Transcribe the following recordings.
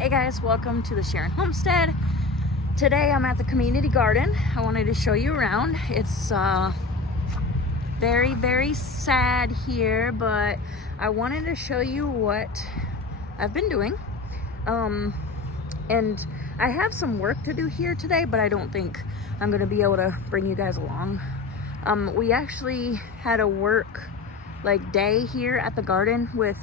Hey guys, welcome to the Sharon Homestead. Today I'm at the community garden. I wanted to show you around. It's very sad here, but I wanted to show you what I've been doing. And I have some work to do here today, but I don't think I'm gonna be able to bring you guys along. We actually had a work day here at the garden with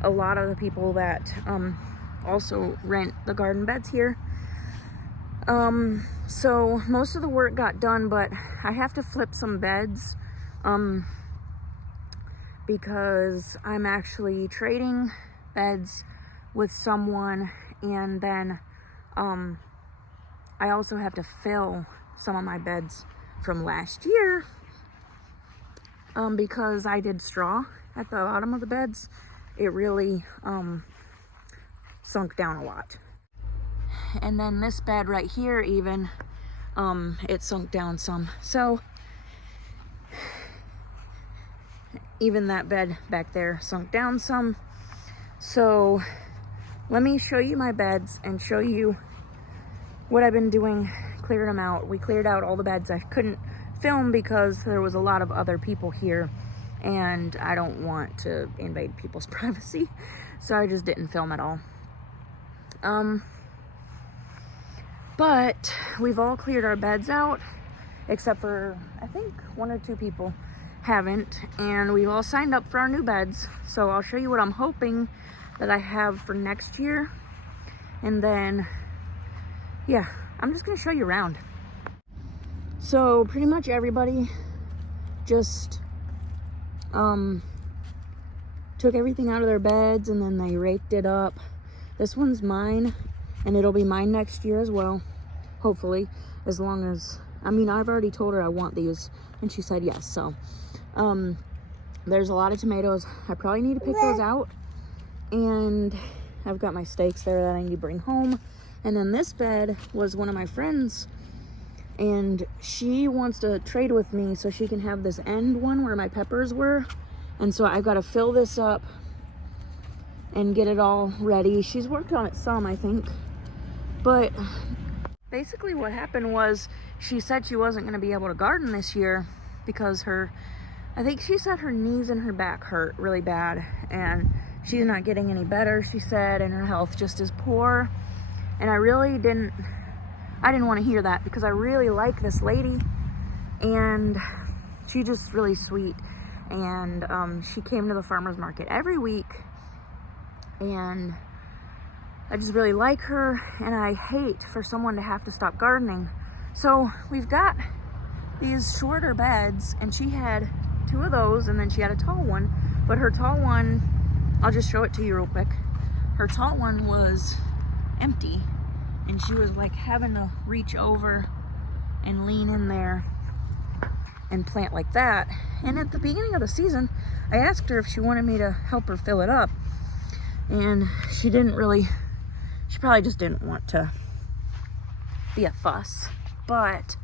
a lot of the people that also rent the garden beds here. So most of the work got done, but I have to flip some beds because I'm actually trading beds with someone, and then I also have to fill some of my beds from last year because I did straw at the bottom of the beds. It really sunk down a lot. And then this bed right here, even it sunk down some. So even that bed back there sunk down some. So let me show you my beds and show you what I've been doing, clearing them out. We cleared out all the beds I couldn't film because there was a lot of other people here and I don't want to invade people's privacy, so I just didn't film at all. But we've all cleared our beds out, except for I think one or two people haven't, and we've all signed up for our new beds. So I'll show you what I'm hoping that I have for next year, and then yeah, I'm just gonna show you around. So pretty much everybody just took everything out of their beds and then they raked it up. This one's mine, and it'll be mine next year as well, hopefully, as long as, I've already told her I want these and she said yes. So there's a lot of tomatoes. I probably need to pick those out, and I've got my stakes there that I need to bring home. And then this bed was one of my friends, and she wants to trade with me so she can have this end one where my peppers were, and so I've got to fill this up and get it all ready. She's worked on it some, I think, but basically what happened was she said she wasn't going to be able to garden this year because I think she said her knees and her back hurt really bad, and she's not getting any better, she said, and her health just is poor. And I didn't want to hear that because I really like this lady, and she's just really sweet. And she came to the farmer's market every week, and I just really like her, and I hate for someone to have to stop gardening. So we've got these shorter beds, and she had two of those, and then she had a tall one. But her tall one, I'll just show it to you real quick. Her tall one was empty, and she was having to reach over and lean in there and plant like that. And at the beginning of the season, I asked her if she wanted me to help her fill it up, and she probably just didn't want to be a fuss. But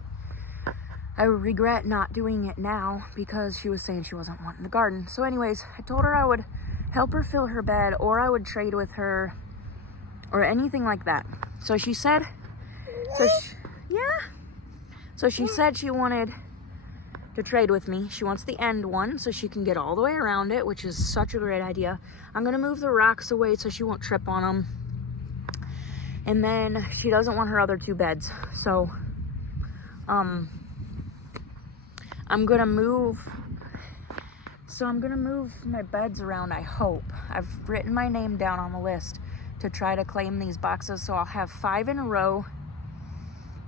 I regret not doing it now because she was saying she wasn't wanting to garden. So anyways, I told her I would help her fill her bed, or I would trade with her, or anything like that. So she said, so she said she wanted to trade with me. She wants the end one so she can get all the way around it, which is such a great idea. I'm gonna move the rocks away so she won't trip on them. And then she doesn't want her other two beds. So I'm gonna move my beds around, I hope. I've written my name down on the list to try to claim these boxes, so I'll have 5 in a row,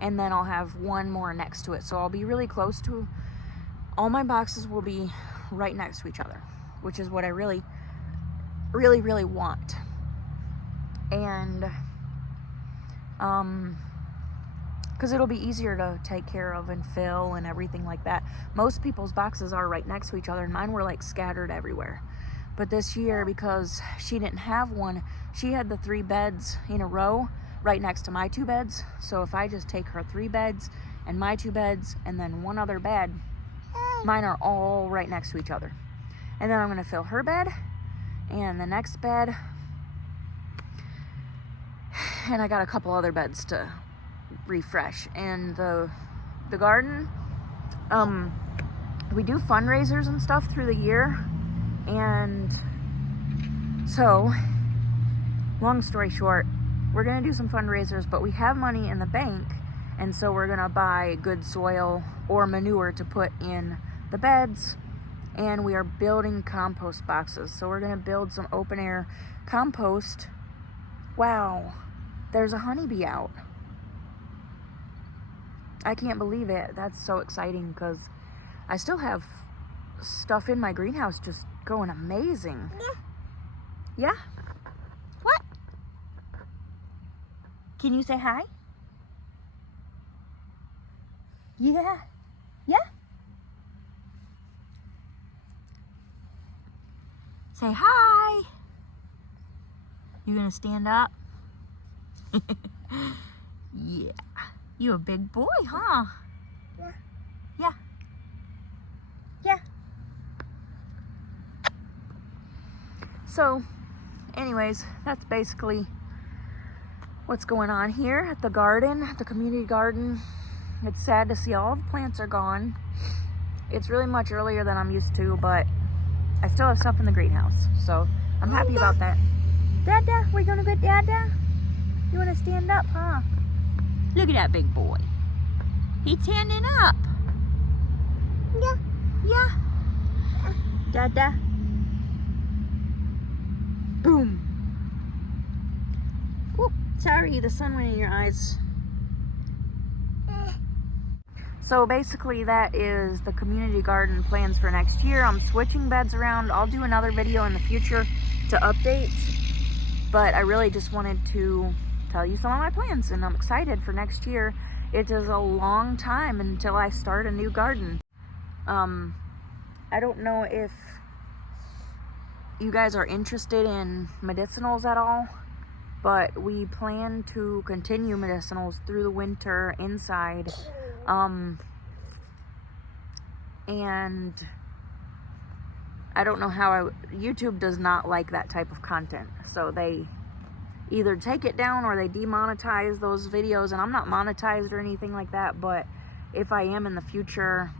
and then I'll have one more next to it. So I'll be really close to, all my boxes will be right next to each other, which is what I really want. And because it'll be easier to take care of and fill and everything like that. Most people's boxes are right next to each other, and mine were scattered everywhere. But this year, because she didn't have one, she had the 3 beds in a row right next to my 2 beds. So if I just take her 3 beds and my 2 beds and then one other bed, mine are all right next to each other. And then I'm gonna fill her bed and the next bed. and I got a couple other beds to refresh. And the garden, we do fundraisers and stuff through the year, and so long story short, we're gonna do some fundraisers, but we have money in the bank, and so we're gonna buy good soil or manure to put in the beds, and we are building compost boxes. So we're gonna build some open air compost. Wow, there's a honeybee out. I can't believe it. That's so exciting because I still have stuff in my greenhouse just going amazing. Yeah? What? Can you say hi? Yeah. Yeah? Say hi. You gonna stand up? Yeah. You a big boy, huh? Yeah. Yeah. Yeah. So, anyways, that's basically what's going on here at the garden, at the community garden. It's sad to see all the plants are gone. It's really much earlier than I'm used to, but I still have stuff in the greenhouse, so I'm happy about that. Dada, we gonna get Dada? You wanna stand up, huh? Look at that big boy. He's standing up. Yeah. Yeah. Dada. Boom. Whoop, sorry, the sun went in your eyes. So basically that is the community garden plans for next year. I'm switching beds around. I'll do another video in the future to update, but I really just wanted to tell you some of my plans, and I'm excited for next year. It is a long time until I start a new garden. I don't know if you guys are interested in medicinals at all, but we plan to continue medicinals through the winter inside. And I don't know how YouTube does not like that type of content, so they either take it down or they demonetize those videos. And I'm not monetized or anything like that, but if I am in the future,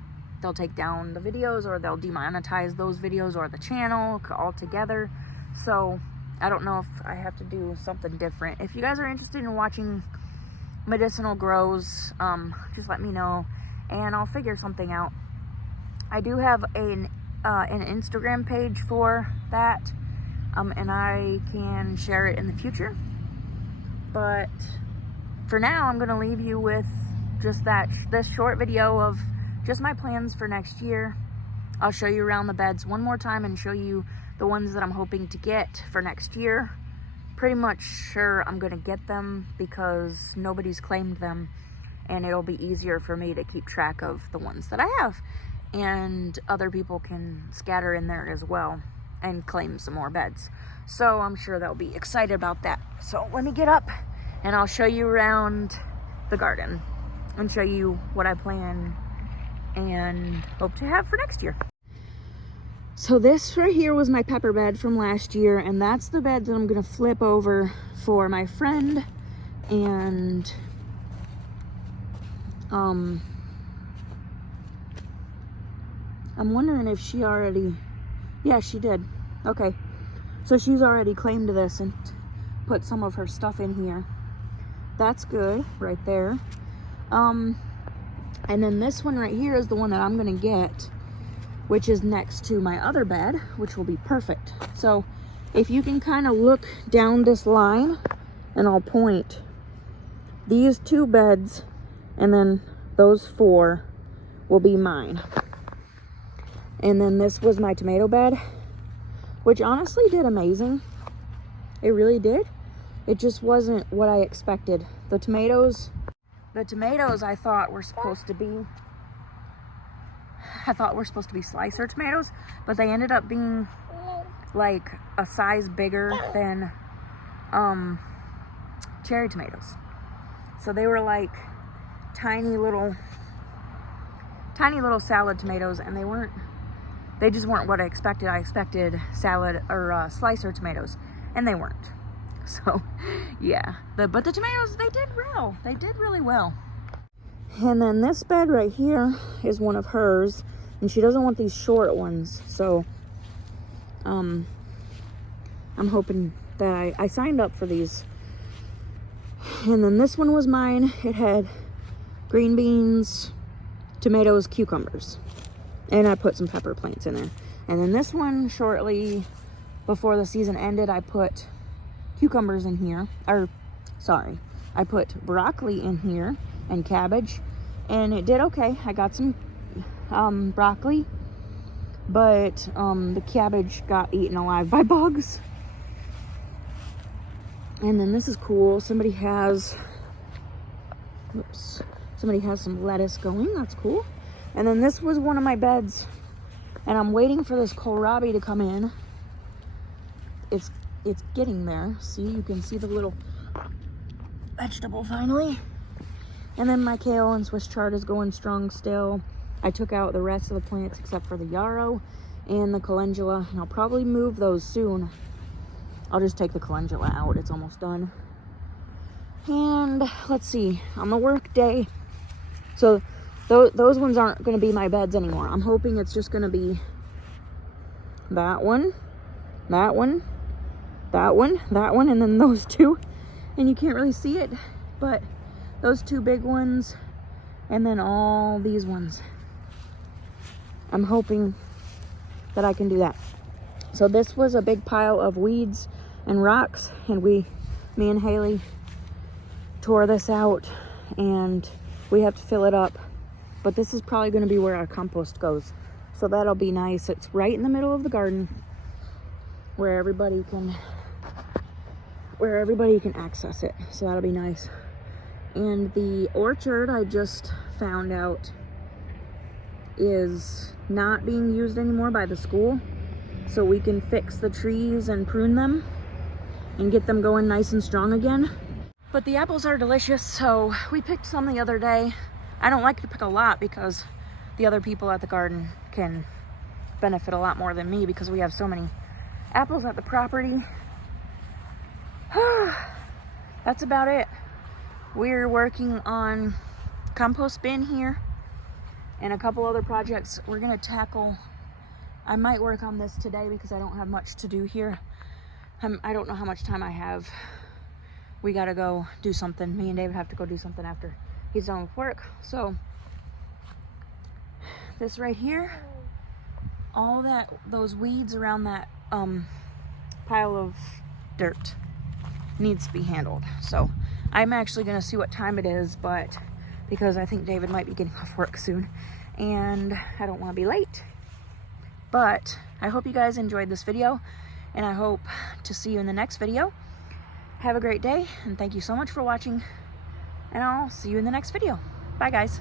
they'll take down the videos or they'll demonetize those videos or the channel altogether. So I don't know if I have to do something different. If you guys are interested in watching medicinal grows, just let me know and I'll figure something out. I do have an Instagram page for that, and I can share it in the future, but for now I'm gonna leave you with just this short video of just my plans for next year. I'll show you around the beds one more time and show you the ones that I'm hoping to get for next year. Pretty much sure I'm gonna get them because nobody's claimed them, and it'll be easier for me to keep track of the ones that I have, and other people can scatter in there as well and claim some more beds. So I'm sure they'll be excited about that. So let me get up and I'll show you around the garden and show you what I plan and hope to have for next year. So this right here was my pepper bed from last year, and that's the bed that I'm gonna flip over for my friend. And I'm wondering if she already, yeah, she did. Okay, so she's already claimed this and put some of her stuff in here. That's good right there. And then this one right here is the one that I'm gonna get, which is next to my other bed, which will be perfect. So if you can kind of look down this line, and I'll point, these two beds and then those four will be mine. And then this was my tomato bed, which honestly did amazing. It really did. It just wasn't what I expected. The tomatoes I thought were supposed to be, slicer tomatoes, but they ended up being like a size bigger than cherry tomatoes. So they were like tiny little salad tomatoes, and they just weren't what I expected. I expected salad or slicer tomatoes, and they weren't. So yeah, but the tomatoes, they did well. They did really well. And then this bed right here is one of hers, and she doesn't want these short ones. So I'm hoping that I signed up for these. And then this one was mine. It had green beans, tomatoes, cucumbers, and I put some pepper plants in there. And then this one, shortly before the season ended, I put cucumbers in here, or sorry, I put broccoli in here and cabbage, and it did okay. I got some broccoli, but the cabbage got eaten alive by bugs. And then this is cool. Somebody has some lettuce going. That's cool. And then this was one of my beds, and I'm waiting for this kohlrabi to come in. It's getting there. See, you can see the little vegetable finally. And then my kale and Swiss chard is going strong still. I took out the rest of the plants except for the yarrow and the calendula, and I'll probably move those soon. I'll just take the calendula out. It's almost done. And let's see, on the work day, so those ones aren't going to be my beds anymore. I'm hoping it's just going to be that one, that one, that one, that one, and then those two. And you can't really see it, but those two big ones, and then all these ones. I'm hoping that I can do that. So this was a big pile of weeds and rocks, and me and Haley tore this out, and we have to fill it up. But this is probably going to be where our compost goes, so that'll be nice. It's right in the middle of the garden where everybody can access it, so that'll be nice. And the orchard, I just found out, is not being used anymore by the school, so we can fix the trees and prune them and get them going nice and strong again. But the apples are delicious, so we picked some the other day. I don't like to pick a lot because the other people at the garden can benefit a lot more than me because we have so many apples at the property. That's about it. We're working on compost bin here and a couple other projects we're gonna tackle. I might work on this today because I don't have much to do here. I don't know how much time I have. We gotta go do something. Me and David have to go do something after he's done with work. So this right here, all those weeds around that pile of dirt needs to be handled. So I'm actually gonna see what time it is, but because I think David might be getting off work soon and I don't want to be late. But I hope you guys enjoyed this video, and I hope to see you in the next video. Have a great day, and thank you so much for watching, and I'll see you in the next video. Bye guys.